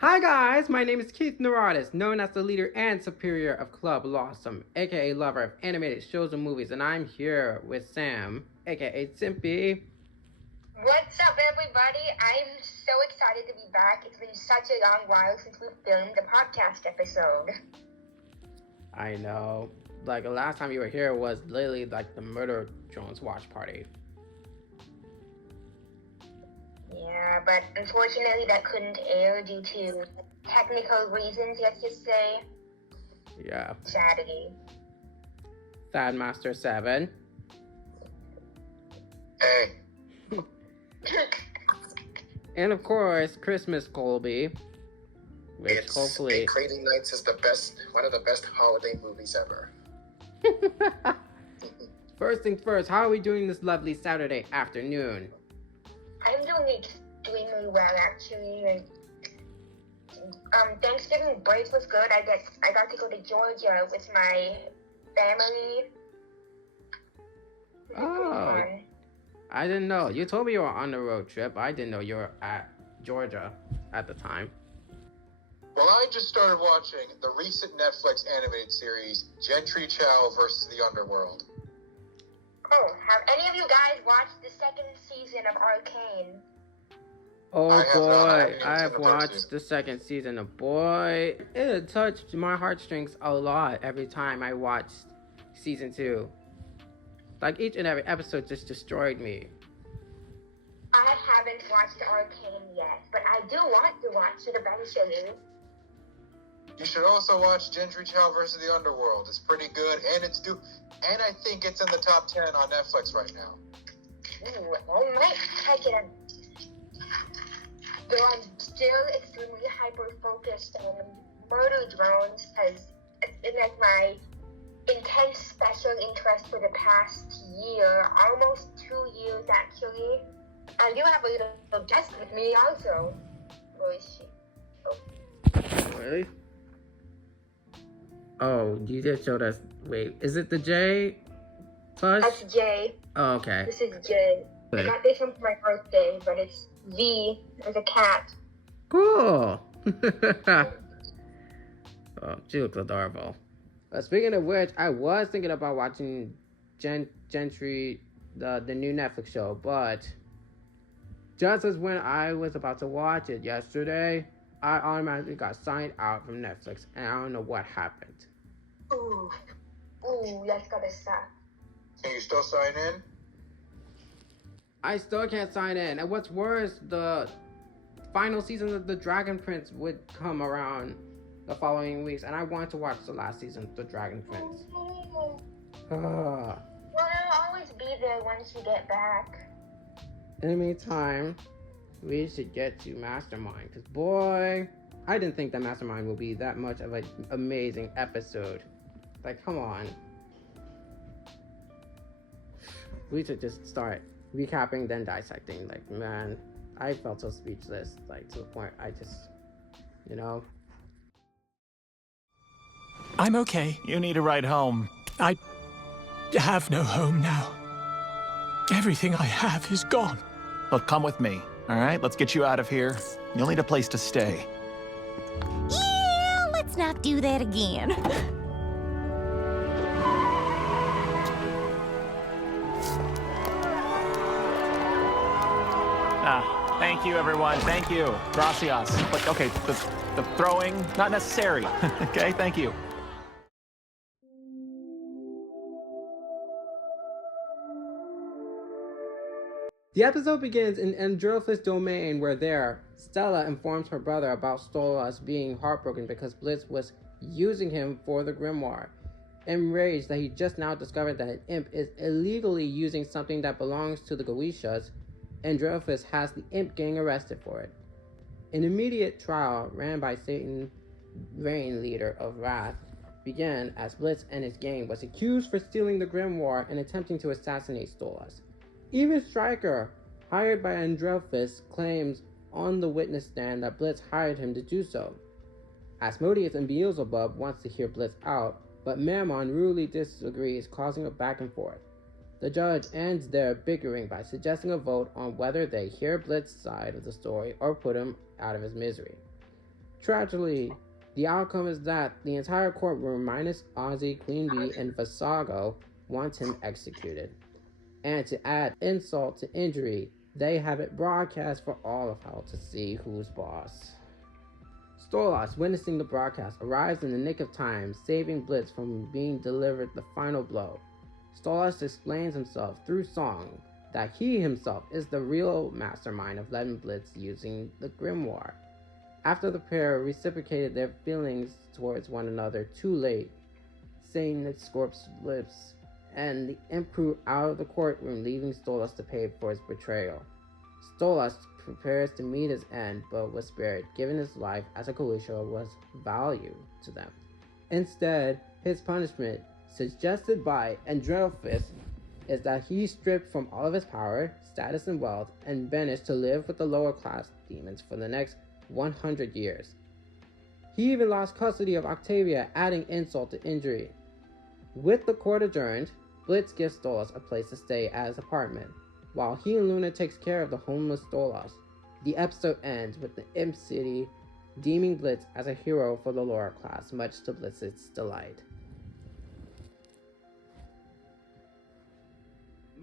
Hi guys, my name is Keith Neurotis, known as the leader and superior of Club LASM, aka lover of animated shows and movies, and I'm here with Sam, aka Simpy. What's up, everybody? I'm so excited to be back. It's been such a long while since we filmed the podcast episode. I know. Like, the last time you were here was literally like the Murder Jones watch party. Yeah, but unfortunately that couldn't air due to technical reasons, let's just say. Yeah. Sadly. Sad Master 7. Hey. And of course, Christmas Colby. Which hopefully... Crazy Nights is one of the best holiday movies ever. First things first, how are we doing this lovely Saturday afternoon? I'm doing extremely well, actually. Thanksgiving break was good. I got to go to Georgia with my family. Oh, I didn't know. You told me you were on a road trip. I didn't know you were at Georgia at the time. Well, I just started watching the recent Netflix animated series, Gentry Chow vs. the Underworld. Oh, have any of you guys watched the second season of Arcane? Oh boy, I have watched the second season of boy. It touched my heartstrings a lot every time I watched season 2. Like, each and every episode just destroyed me. I haven't watched Arcane yet, but I do want to watch it eventually. You should also watch Gentry Chow vs. the Underworld. It's pretty good, and and I think it's in the top 10 on Netflix right now. Ooh, I might check it out. Though I'm still extremely hyper-focused on murder drones, because it's like my intense special interest for the past year, almost 2 years actually. And you have a little guest with me also. Where is she? Oh. Really? Oh, you just showed us. Wait, is it the J plush? That's J. Oh, okay. This is J. Good. I got this one for my birthday, but it's V as a cat. Cool. Oh, she looks adorable. Speaking of which, I was thinking about watching Gentry, the new Netflix show, but just as when I was about to watch it yesterday, I automatically got signed out from Netflix, and I don't know what happened. Ooh, that's gotta suck. Can you still sign in? I still can't sign in, and what's worse, the final season of The Dragon Prince would come around the following weeks, and I want to watch the last season of The Dragon Prince. Well, I'll always be there once you get back. In the meantime, we should get to Mastermind, because boy, I didn't think that Mastermind would be that much of an amazing episode. Like, come on. We should just start recapping, then dissecting. Like, man, I felt so speechless, like, to the point I just, you know. I'm okay. You need a ride home. I have no home now. Everything I have is gone. Look, come with me, all right? Let's get you out of here. You'll need a place to stay. Yeah, let's not do that again. Thank you, everyone. Thank you. Gracias. But, okay, the throwing, not necessary. Okay, thank you. The episode begins in Androphis' domain where Stella informs her brother about Stolas being heartbroken because Blitz was using him for the grimoire. Enraged that he just now discovered that an imp is illegally using something that belongs to the Goetias, Androphis has the imp getting arrested for it. An immediate trial ran by Satan, reign leader of Wrath, began as Blitz and his gang was accused for stealing the grimoire and attempting to assassinate Stolas. Even Stryker, hired by Androphis, claims on the witness stand that Blitz hired him to do so. Asmodeus and Beelzebub wants to hear Blitz out, but Mammon rudely disagrees, causing a back and forth. The judge ends their bickering by suggesting a vote on whether they hear Blitz's side of the story or put him out of his misery. Tragically, the outcome is that the entire courtroom, minus Ozzy, Queen Bee, and Vasago, wants him executed. And to add insult to injury, they have it broadcast for all of hell to see who's boss. Stolas, witnessing the broadcast, arrives in the nick of time, saving Blitz from being delivered the final blow. Stolas explains himself through song that he himself is the real mastermind of letting Blitz using the grimoire. After the pair reciprocated their feelings towards one another too late, saying the Scorp's lips, and the Emperor out of the courtroom, leaving Stolas to pay for his betrayal. Stolas prepares to meet his end, but was spared, given his life as a Coalition was value to them. Instead, his punishment, suggested by Androphis, is that he stripped from all of his power, status, and wealth, and banished to live with the lower class demons for the next 100 years. He even lost custody of Octavia, adding insult to injury. With the court adjourned, Blitz gives Stolas a place to stay at his apartment, while he and Luna takes care of the homeless Stolas. The episode ends with the Imp City deeming Blitz as a hero for the lower class, much to Blitz's delight.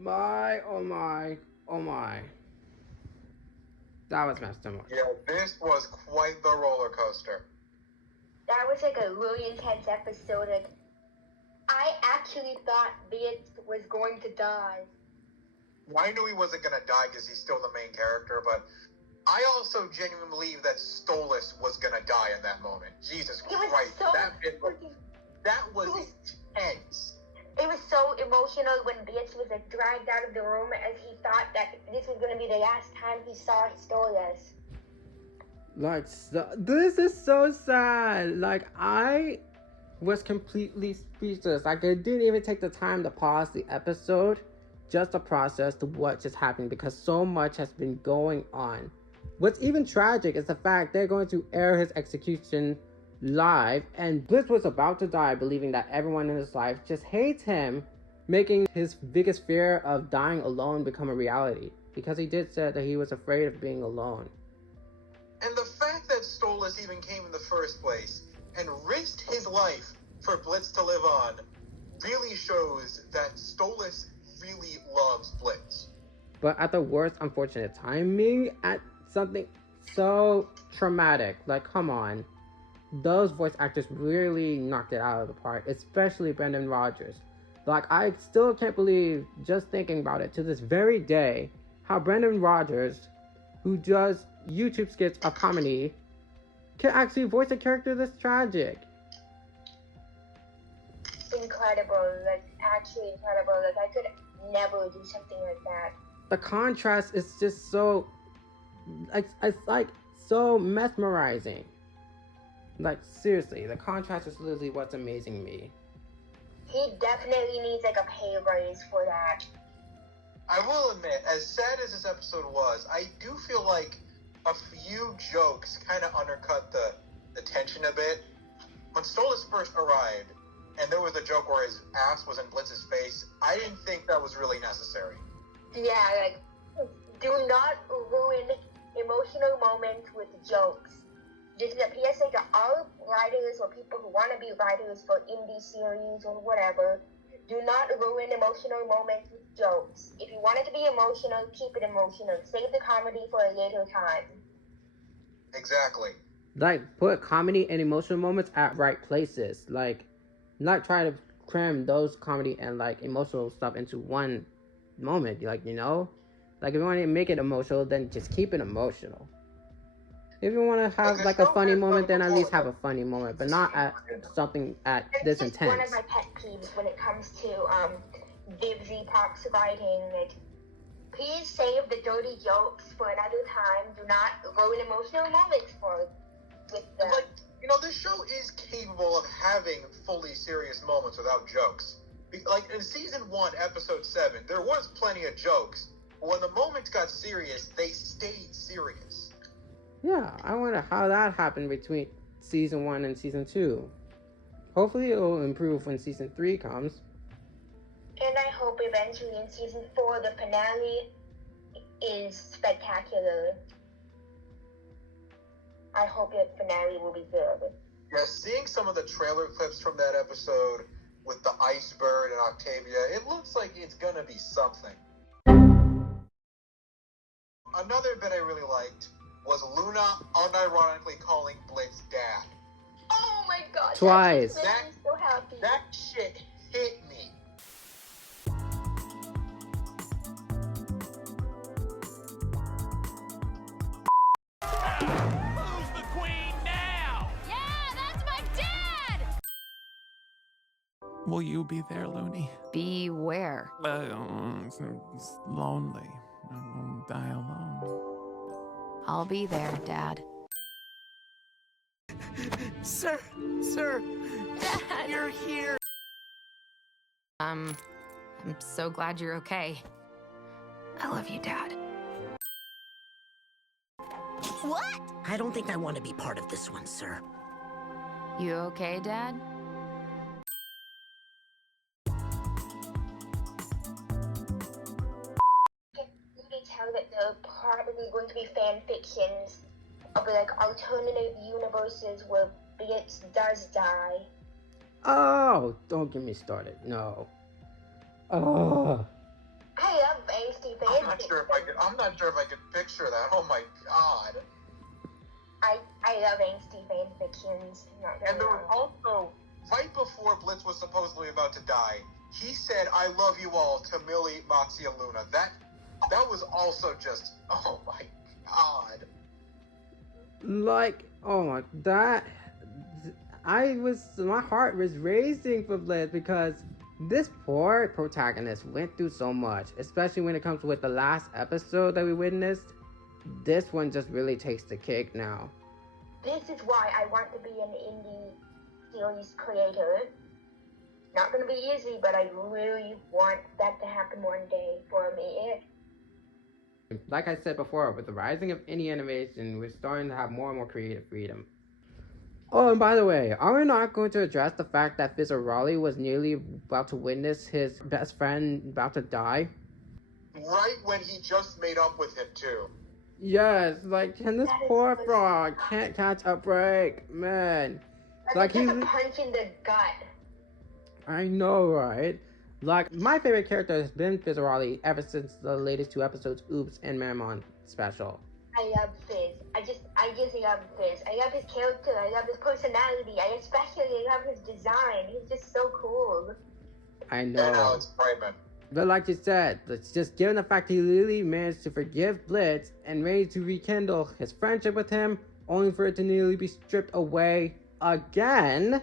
Oh my. That was Mastermind. Yeah, this was quite the roller coaster. That was like a really intense episode. Like, I actually thought Blitz was going to die. Well, I knew he wasn't going to die because he's still the main character, but I also genuinely believe that Stolas was going to die in that moment. Jesus Christ. That was intense. It was so emotional when Blitz was like dragged out of the room as he thought that this was going to be the last time he saw Stolas. This is so sad. I was completely speechless. I didn't even take the time to pause the episode just to process what just happened, because so much has been going on. What's even tragic is the fact they're going to air his execution live, and Blitz was about to die believing that everyone in his life just hates him, making his biggest fear of dying alone become a reality, because he did say that he was afraid of being alone. And the fact that Stolas even came in the first place and risked his life for Blitz to live on really shows that Stolas really loves Blitz. But at the worst unfortunate timing, at something so traumatic. Come on. Those voice actors really knocked it out of the park, especially Brendan Rogers. I still can't believe, just thinking about it to this very day, how Brendan Rogers, who does YouTube skits of comedy, can actually voice a character this tragic. Incredible. Actually incredible. I could never do something like that. The contrast is just so... It's so mesmerizing. Seriously, the contrast is literally what's amazing me. He definitely needs a pay raise for that. I will admit, as sad as this episode was, I do feel like a few jokes kind of undercut the tension a bit. When Stolas first arrived, and there was a joke where his ass was in Blitz's face, I didn't think that was really necessary. Yeah, do not ruin emotional moments with jokes. Just a PSA to all writers or people who want to be writers for indie series or whatever. Do not ruin emotional moments with jokes. If you want it to be emotional, keep it emotional. Save the comedy for a later time. Exactly. Put comedy and emotional moments at right places. Not try to cram those comedy and emotional stuff into one moment. If you want to make it emotional, then just keep it emotional. If you want to have a funny moment, then at least have a funny moment, but not at something at this intense. One of my pet peeves when it comes to Vivzy Pop's writing. Please save the dirty jokes for another time. Do not ruin emotional moments with them. This show is capable of having fully serious moments without jokes. In season 1, episode 7, there was plenty of jokes, but when the moments got serious, they stayed serious. Yeah, I wonder how that happened between season 1 and season 2. Hopefully it will improve when season 3 comes. And I hope eventually in season 4 the finale is spectacular. I hope the finale will be good. Yeah, seeing some of the trailer clips from that episode with the Ice Bird and Octavia, it looks like it's gonna be something. Another bit I really liked was Luna unironically calling Blitz dad. Oh my gosh! Twice. That makes me so happy. That shit hit me. Who's the queen now? Yeah, that's my dad! Will you be there, Looney? Beware. It's lonely. I won't die alone. I'll be there, Dad. Sir, Dad! you're here. I'm so glad you're okay. I love you, Dad. What? I don't think I want to be part of this one, sir. You okay, Dad? I can really tell that there are probably going to be fan fictions of like alternative universes where Blitz does die. Oh, don't get me started. No. Oh. I love angsty fan I'm not sure if I could picture that. Oh my god. I love angsty fan fictions. Not gonna And there was lie. also, right before Blitz was supposedly about to die, he said, "I love you all" to Millie, Moxie, and Luna. That was also just, oh my god. Like, oh my, my heart was racing for Blitz because this poor protagonist went through so much, especially when it comes with the last episode that we witnessed. This one just really takes the cake now. This is why I want to be an indie series creator. Not gonna be easy, but I really want that to happen one day for me. Like I said before, with the rising of indie animation, we're starting to have more and more creative freedom. Oh, and by the way, are we not going to address the fact that Fizzarolli was nearly about to witness his best friend about to die? Right when he just made up with him, too. Yes, like, can this That is poor so frog can't catch a break, man. Like, Just he's... a punch in the gut. I know, right? Like, my favorite character has been Fizzarolli ever since the latest 2 episodes, Oops and Mammon special. I love Fizz. I just love Fizz. I love his character. I love his personality. I especially love his design. He's just so cool. I And know. Alex Brightman. But like you said, it's just given the fact he really managed to forgive Blitz and ready to rekindle his friendship with him, only for it to nearly be stripped away again.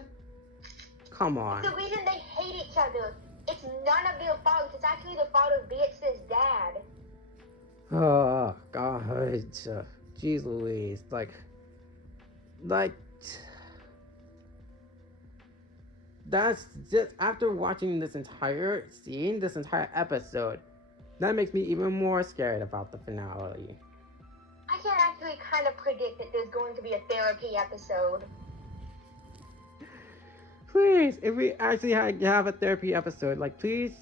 Come on. The reason they hate each other, it's none of their fault. It's actually the fault of Blitz's dad. Oh, God. Jeez Louise. Like, that's just, after watching this entire scene, this entire episode, that makes me even more scared about the finale. I can actually kind of predict that there's going to be a therapy episode. Please, if we actually have a therapy episode, like, please,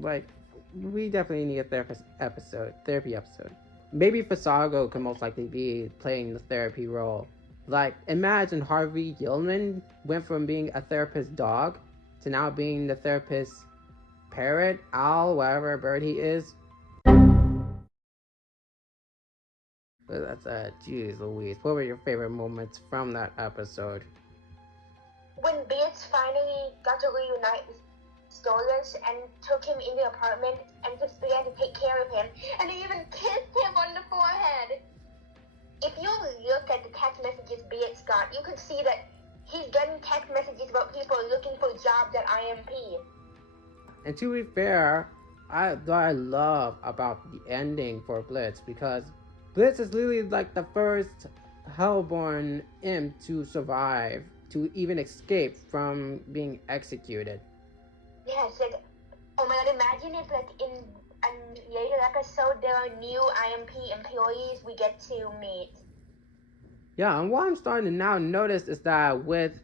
like, we definitely need a therapy episode. Maybe Fasago could most likely be playing the therapy role. Like, imagine Harvey Gilman went from being a therapist dog to now being the therapist parrot, owl, whatever bird he is. But that's jeez Louise. What were your favorite moments from that episode? When Blitz finally got to reunite with Stolas and took him in the apartment and just began to take care of him, and they even kissed him on the forehead. If you look at the text messages Blitz got, you can see that he's getting text messages about people looking for jobs at IMP. And to be fair, I love about the ending for Blitz, because Blitz is literally like the first Hellborn imp to survive, to even escape from being executed. Yes, like, oh my god, imagine if like in a later episode there are new IMP employees we get to meet. Yeah, and what I'm starting to now notice is that with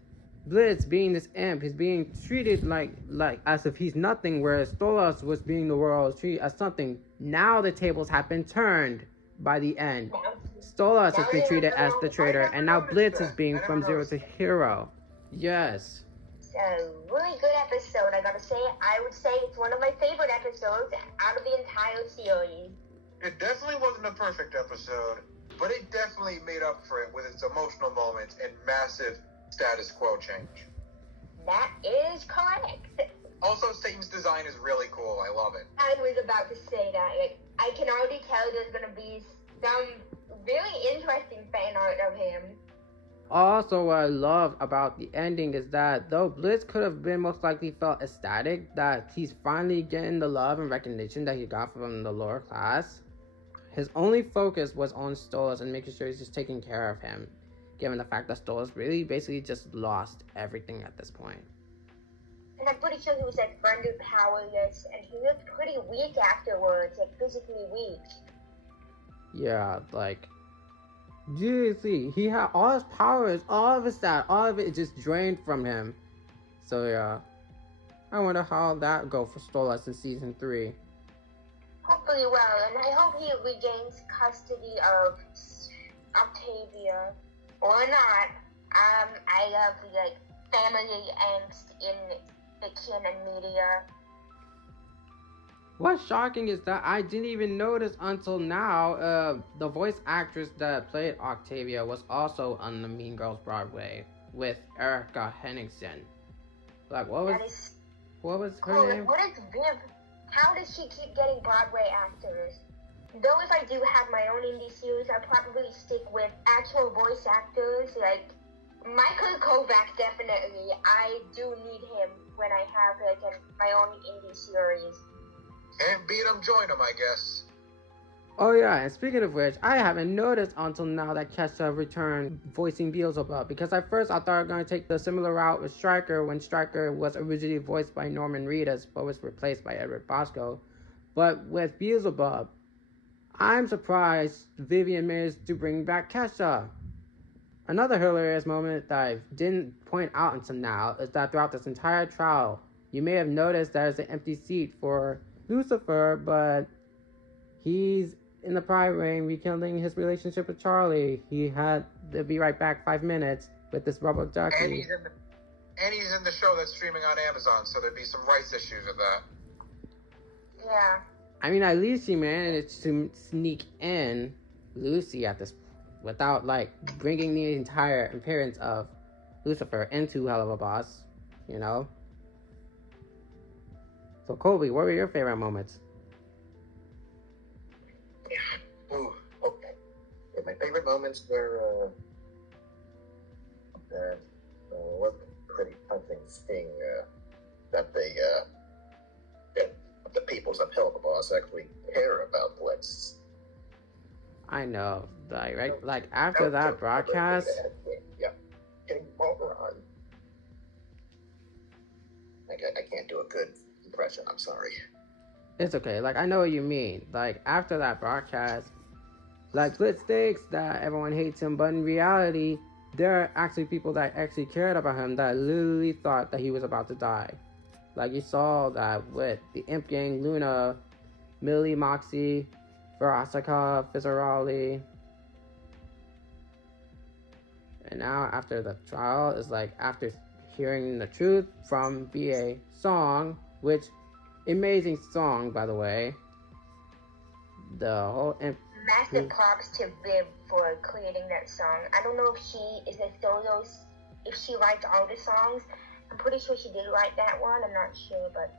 Blitz being this imp, he's being treated like as if he's nothing, whereas Stolas was being the world treated as something. Now the tables have been turned by the end. Now Stolas has been treated as the traitor, and now Blitz is being from zero to hero. Yes. It's a really good episode, I gotta say. I would say it's one of my favorite episodes out of the entire series. It definitely wasn't a perfect episode, but it definitely made up for it with its emotional moments and massive status quo change. That is correct. Also, Satan's design is really cool. I love it. I was about to say that. Like, I can already tell there's gonna be some really interesting fan art of him. Also, what I love about the ending is that though Blitz could have been most likely felt ecstatic that he's finally getting the love and recognition that he got from the lower class, his only focus was on Stolas and making sure he's just taking care of him, given the fact that Stolas really basically just lost everything at this point. And I'm pretty sure he was like rendered powerless, and he looked pretty weak afterwards, like physically weak. Yeah, like, seriously, he had all his powers, all of his stats, all of it just drained from him. So yeah, I wonder how that go for Stolas in season 3. Hopefully well, and I hope he regains custody of Octavia. Or not. I love the like family angst in fiction and media. What's shocking is that I didn't even notice until now, the voice actress that played Octavia was also on the Mean Girls Broadway with Erica Henningsen. Like, what was her name? What is Viv? How does she keep getting Broadway actors? Though if I do have my own indie series, I'll probably stick with actual voice actors, like Michael Kovac, definitely. I do need him when I have like my own indie series. And beat him, join him, I guess. Oh yeah, and speaking of which, I haven't noticed until now that Kesha returned voicing Beelzebub, because at first I thought I was going to take the similar route with Stryker when Stryker was originally voiced by Norman Reedus but was replaced by Edward Bosco. But with Beelzebub, I'm surprised Vivian managed to bring back Kesha. Another hilarious moment that I didn't point out until now is that throughout this entire trial, you may have noticed there's an empty seat for Lucifer, but he's in the private ring rekindling his relationship with Charlie. He had to be right back 5 minutes with this rubber ducky. And he's in the show that's streaming on Amazon, so there'd be some rights issues with that. Yeah. I mean, at least he managed to sneak in Lucy at this without like bringing the entire appearance of Lucifer into Helluva Boss, you know? So Colby, what were your favorite moments? Ooh, okay. Yeah, my favorite moments were was pretty punching sting that the peoples of Helluva Boss actually care about Blitz. I know, like right, like after that broadcast. Yeah, getting over on. I can't do a good impression. I'm sorry. It's okay. Like, I know what you mean. Like, after that broadcast, like, Blitz thinks that everyone hates him, but in reality, there are actually people that actually cared about him that literally thought that he was about to die. Like, you saw that with the Imp Gang, Luna, Millie, Moxie, Verasika, Fizzarali. And now, after the trial, is like, after hearing the truth from BA Song, which amazing song, by the way. The whole massive props to Viv for creating that song. I don't know if she is a solo, if she writes all the songs. I'm pretty sure she did write that one. I'm not sure, but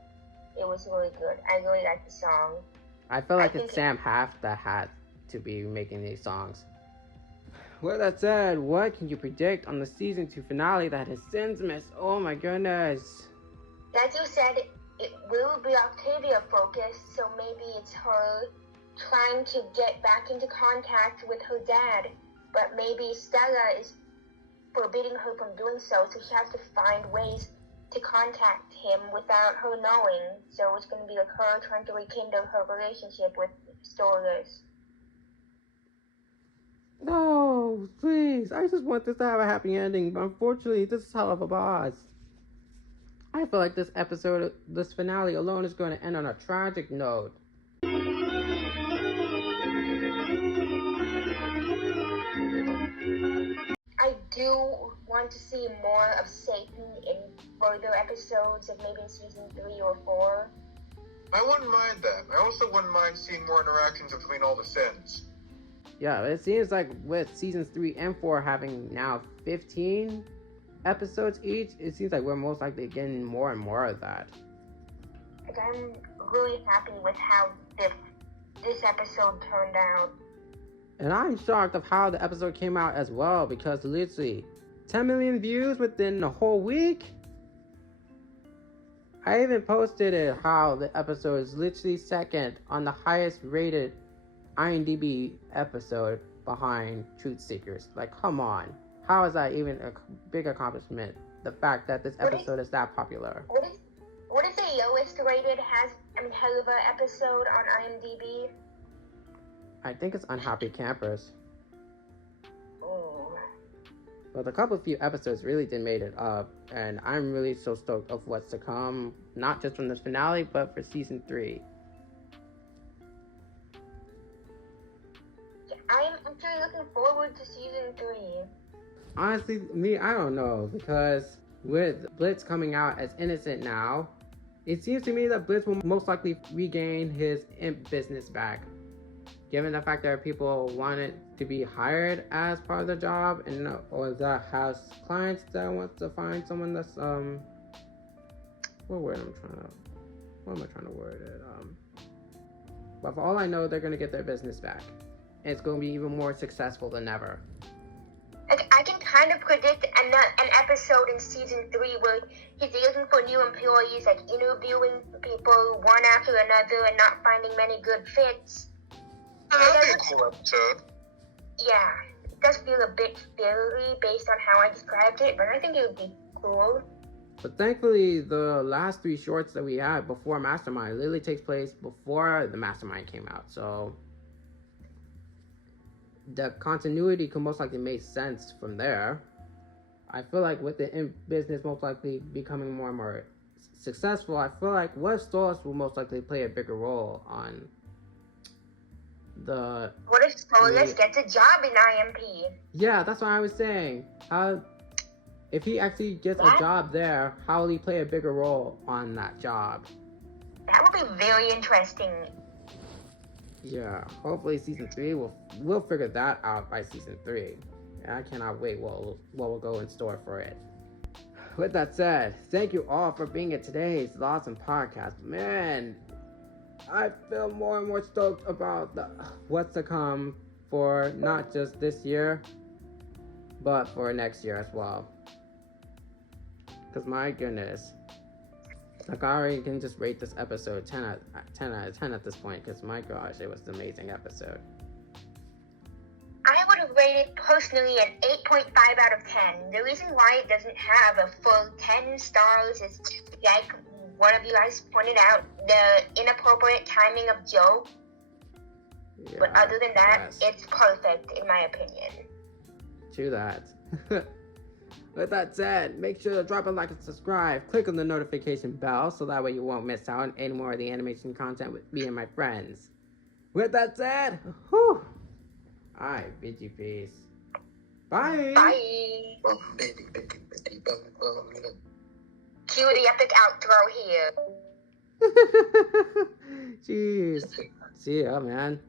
it was really good. I really like the song. I feel like it's Sam Haft that had to be making these songs. With that said, what can you predict on the season 2 finale that is Sinsmas? Oh my goodness. As you said, it will be Octavia focused, so maybe it's her trying to get back into contact with her dad, but maybe Stella is forbidding her from doing so she has to find ways to contact him without her knowing. So it's going to be like her trying to rekindle her relationship with Stolas. No, please. I just want this to have a happy ending, but unfortunately, this is Helluva Boss. I feel like this episode, this finale alone is going to end on a tragic note. want to see more of Satan in further episodes, like maybe in season 3 or 4. I wouldn't mind that. I also wouldn't mind seeing more interactions between all the Sins. Yeah, it seems like with seasons 3 and 4 having now 15 episodes each, it seems like we're most likely getting more and more of that. Like, I'm really happy with how this episode turned out. And I'm shocked of how the episode came out as well, because literally 10 million views within the whole week. I even posted it how the episode is literally second on the highest rated IMDb episode behind Truth Seekers. Like, come on. How is that even a big accomplishment? The fact that this episode is that popular. What is the lowest rated Helluva episode on IMDb? I think it's Unhappy Campers. Oh. But a couple few episodes really did made it up, and I'm really so stoked of what's to come, not just from the finale, but for season 3. I'm actually looking forward to season 3. Honestly, me, I don't know, because with Blitz coming out as innocent now, it seems to me that Blitz will most likely regain his imp business back. Given the fact that people wanted to be hired as part of the job, and or that has clients that want to find someone that's what am I trying to word it? But for all I know, they're gonna get their business back. And it's gonna be even more successful than ever. I can kind of predict an episode in season 3 where he's looking for new employees, like interviewing people one after another and not finding many good fits. That'd be a cool episode. Yeah, it does feel a bit fillery based on how I described it, but I think it would be cool. But thankfully, the last 3 shorts that we had before Mastermind literally takes place before the Mastermind came out, so the continuity could most likely make sense from there. I feel like with the business most likely becoming more and more successful, I feel like What If Stolas will most likely play a bigger role on the... What if Stolas gets a job in IMP? Yeah, that's what I was saying. If he actually gets a job there, how will he play a bigger role on that job? That would be very interesting. Yeah, hopefully season 3 we'll figure that out by season 3. And I cannot wait what will go in store for it. With that said, thank you all for being at today's LASM podcast. Man, I feel more and more stoked about what's to come for not just this year, but for next year as well. Because my goodness, like I already can just rate this episode 10 out of 10 at this point, because my gosh, it was an amazing episode. I would have rated personally an 8.5 out of 10. The reason why it doesn't have a full 10 stars is, like one of you guys pointed out, the inappropriate timing of Joe. Yeah, but other than that, It's perfect in my opinion. True that. With that said, make sure to drop a like and subscribe. Click on the notification bell so that way you won't miss out on any more of the animation content with me and my friends. With that said, whew. Alright, bid you peace. Bye! Bye! Cue the epic outro here. Jeez. See ya, man.